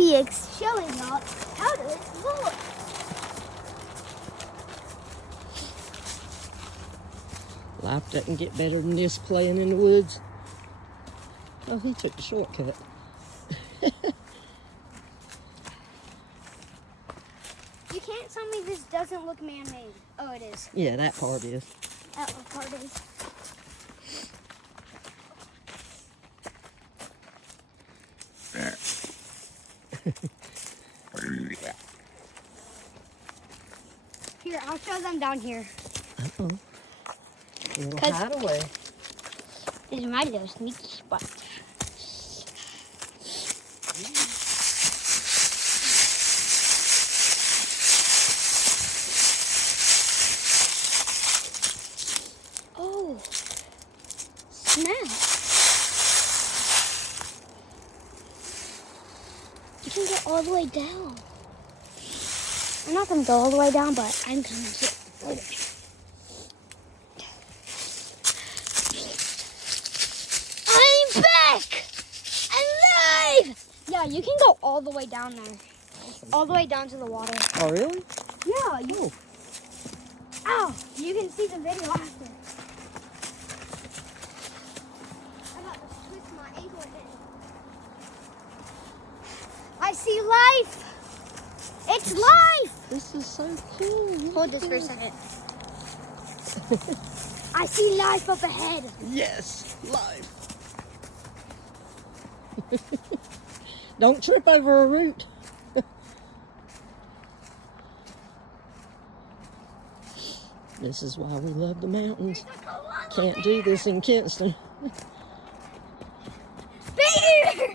be showing y'all how to explore. Life doesn't get better than this playing in the woods. Oh, he took the shortcut. You can't tell me this doesn't look man-made. Oh, it is. Yeah, that part is. That part is. Here, I'll show them down here. Uh-oh. A little hideaway. This is my little sneaky spot. Oh, snap. You can get all the way down. I'm not going to go all the way down, but I'm going to get all the way. I'm back! Alive! Yeah, you can go all the way down there. All the way down to the water. Oh, really? Yeah, you. Ow! You can see the video after. I'm about to twist my ankle again. I see life! It's life! This is so cool. Hold this for a second. I see life up ahead. Yes, life. Don't trip over a root. This is why we love the mountains. Can't do this in Kinston. Bear!